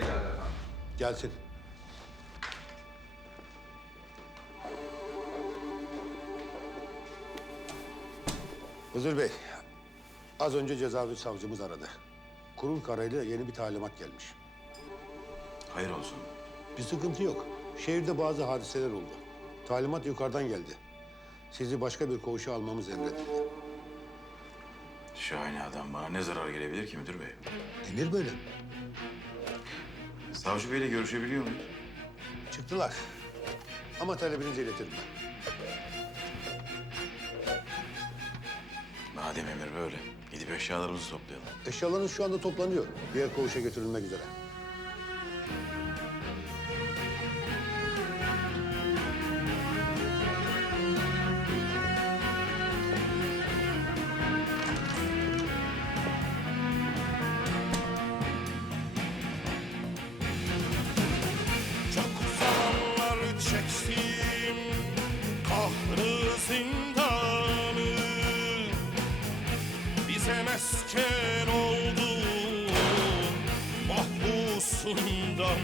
Bey geldi efendim. Gelsin. Hızır Bey, az önce cezaevi savcımız aradı. Kurul kararıyla yeni bir talimat gelmiş. Hayır olsun. Bir sıkıntı yok. Şehirde bazı hadiseler oldu. Talimat yukarıdan geldi. Sizi başka bir koğuşa almamız emredildi. Şahane adam bana ne zarar gelebilir ki müdür bey? Emir böyle. Savcı beyle görüşebiliyor muyuz? Çıktılar. Ama talebinizi iletirim ben. Madem emir böyle, gidip eşyalarımızı toplayalım. Eşyalarınız şu anda toplanıyor. Diğer koğuşa götürülmek üzere. Bize mesken oldu mahpusundan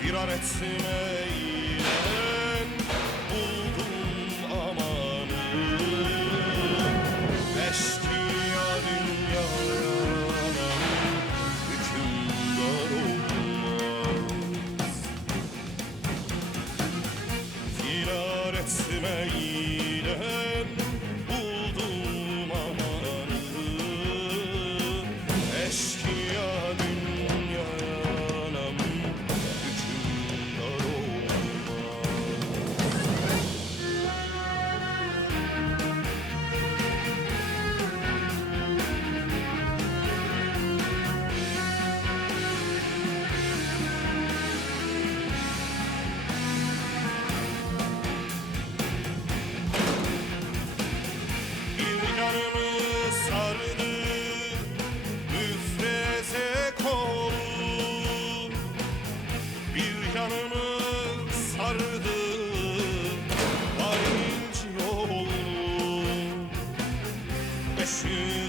Firar etmeyle buldum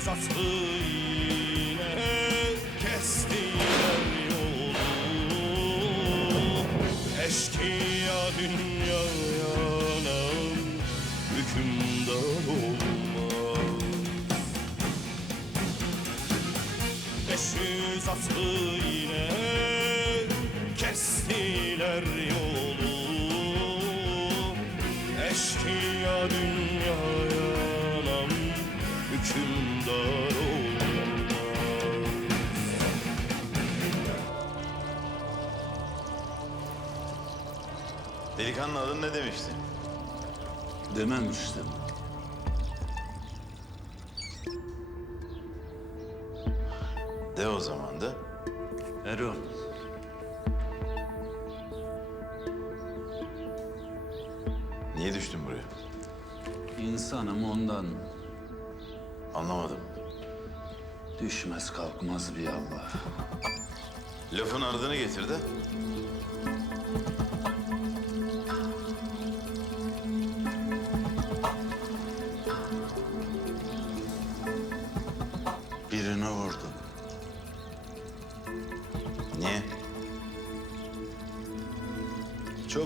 atlı yine kestiler yolu. Eşkıya dünya yanam hükümdar olmaz. Beş yüz atlı yine kestiler yolu. Eşkıya dünya yanam hükümdar Delikanlı adın ne demiştin? Dememiştim. De o zaman da. Erol. Niye düştün buraya? İnsanım ondan Anlamadım. düşmez kalkmaz bir Allah. Lafın ardını getir de.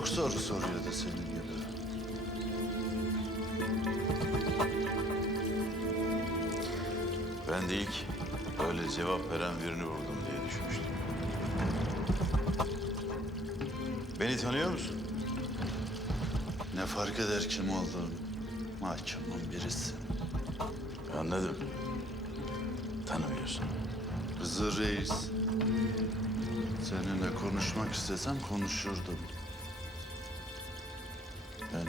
Çok soru soruyordu senin gibi. Ben de ilk öyle cevap veren birini vurdum diye düşünmüştüm. Beni tanıyor musun? Ne fark eder kim olduğunu? Mahkumun birisi. Anladım. Tanımıyorsun. Hızır Reis. Seninle konuşmak istesem konuşurdum.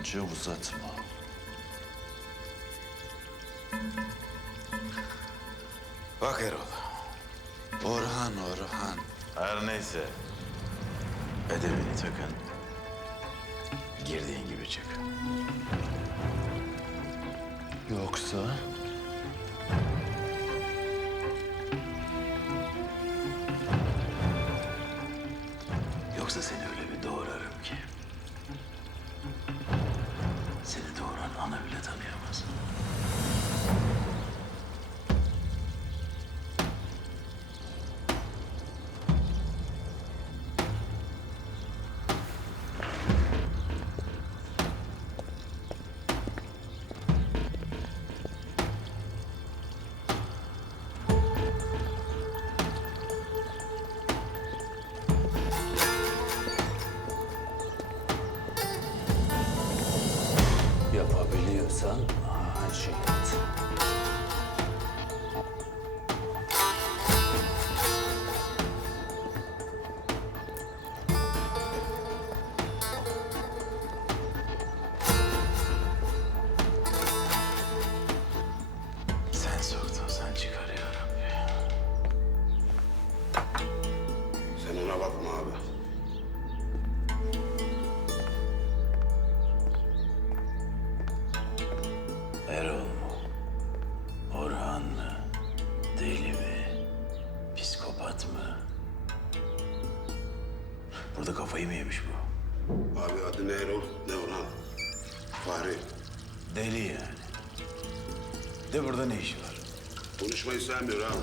Bence uzatma. Bak Erol. Orhan, Orhan. Her neyse. Edebini takın. Girdiğin gibi çık. Yoksa? Yoksa seni öyle bir doğrarım ki. Yapabiliyorsan her şeyi at. Burada kafayı mı yemiş bu? Abi adı ne Erol, ne Orhan. Fahri. Deli yani. De burada ne işi var? Konuşmayı sevmiyor abi.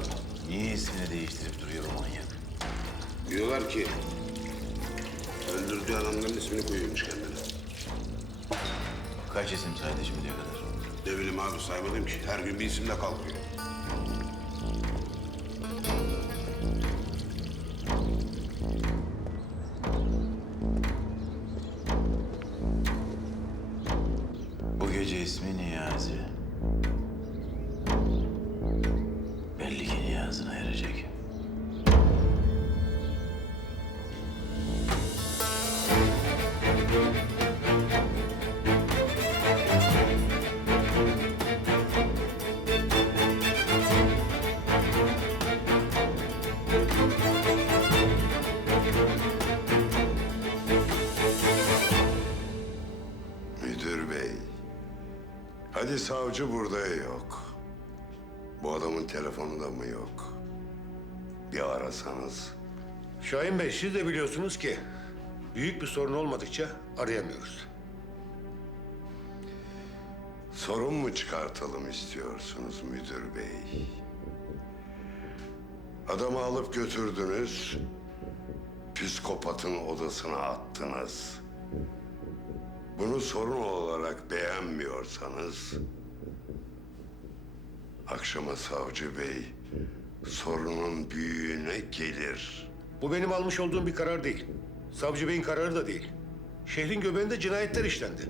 Niye ismini değiştirip duruyor bu manyak? Diyorlar ki öldürdüğü adamların ismini koyuyormuş kendine. Kaç isim saydı şimdiye kadar? Ne bileyim abi saymadım ki. Her gün bir isimle kalkıyor. İsmi Niyazi. Hadi savcı burada yok. Bu adamın telefonu da mı yok? Bir arasanız. Şahin Bey siz de biliyorsunuz ki büyük bir sorun olmadıkça arayamıyoruz. Sorun mu çıkartalım istiyorsunuz müdür bey? Adamı alıp götürdünüz. Psikopatın odasına attınız. Bunu sorun olarak beğenmiyorsanız... ...akşama savcı bey sorunun büyüğüne gelir. Bu benim almış olduğum bir karar değil. Savcı Bey'in kararı da değil. Şehrin göbeğinde cinayetler işlendi.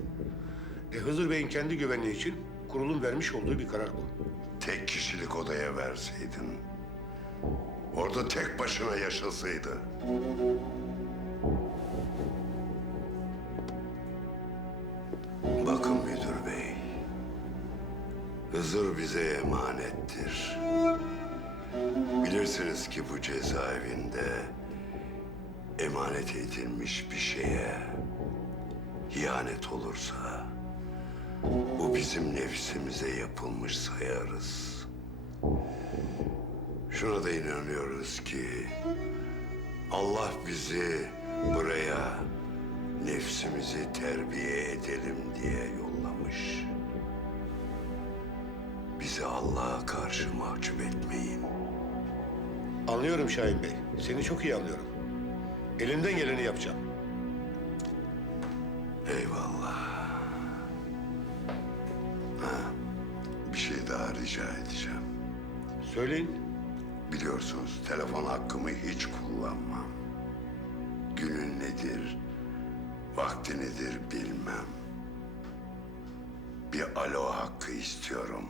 E, Hızır Bey'in kendi güvenliği için kurulun vermiş olduğu bir karar bu. Tek kişilik odaya verseydin... ...orada tek başına yaşasaydı... ...Hızır bize emanettir. Bilirsiniz ki bu cezaevinde... ...emanet edilmiş bir şeye... ...ihanet olursa... Bu bizim nefsimize yapılmış sayarız. Şuna da inanıyoruz ki Allah bizi buraya nefsimizi terbiye edelim diye yollamış. Allah'a karşı mahcup etmeyin. Anlıyorum Şahin Bey. Seni çok iyi anlıyorum. Elimden geleni yapacağım. Eyvallah. Ha, bir şey daha rica edeceğim. Söyleyin. Biliyorsunuz telefon hakkımı hiç kullanmam. Günün nedir, vakti nedir bilmem. Bir alo hakkı istiyorum.